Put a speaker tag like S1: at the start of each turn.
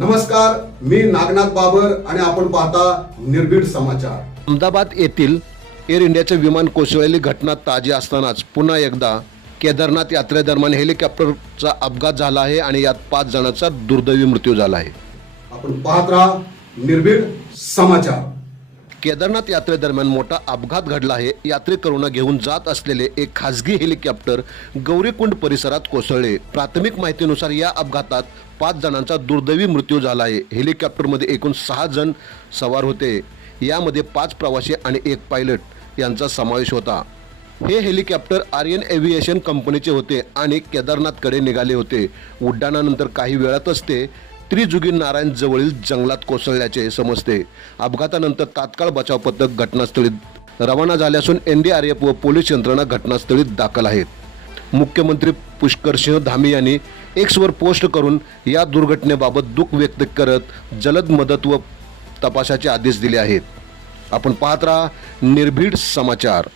S1: नमस्कार मी नागनाथ बाबर आणि आपण पाहता निर्भीड समाचार.
S2: अहमदाबाद येथील एअर इंडियाचे विमान कोसळलेली घटना ताजी असतानाच पुन्हा एकदा केदारनाथ यात्रेदरम्यान हेलिकॉप्टरचा अपघात झाला आहे आणि यात पाच जणांचा दुर्दैवी मृत्यू झाला आहे.
S1: आपण पाहत राहा निर्भीड समाचार.
S2: केदारनाथ यात्रेदरम्यान मोठा अपघात घडला आहे. यात्रेकरूंना घेऊन जात असलेले एक खासगी हेलिकॉप्टर गौरीकुंड परिसरात कोसळले. प्राथमिक माहितीनुसार या अपघातात पाच जणांचा दुर्दैवी मृत्यू झाला आहे. हेलिकॉप्टरमध्ये एकूण सहा जण सवार होते. यामध्ये पाच प्रवासी आणि एक पायलट यांचा समावेश होता. हे हेलिकॉप्टर आर्यन एव्हिएशन कंपनीचे होते आणि केदारनाथकडे निघाले होते. उड्डाणानंतर काही वेळातच ते त्रिजुगी नारायण जवळील जंगलात कोसळल्याचे समजते. अपघातानंतर तात्काळ बचाव पथक घटनास्थळी रवाना झाले असून एनडीआरएफ व पोलीस यंत्रणा घटनास्थळी दाखल आहेत. मुख्यमंत्री पुष्करसिंह धामी यांनी एक्सवर पोस्ट करून या दुर्घटनेबाबत दुःख व्यक्त करत जलद मदत व तपासाचे आदेश दिले आहेत. आपण पाहत राहा निर्भीड समाचार.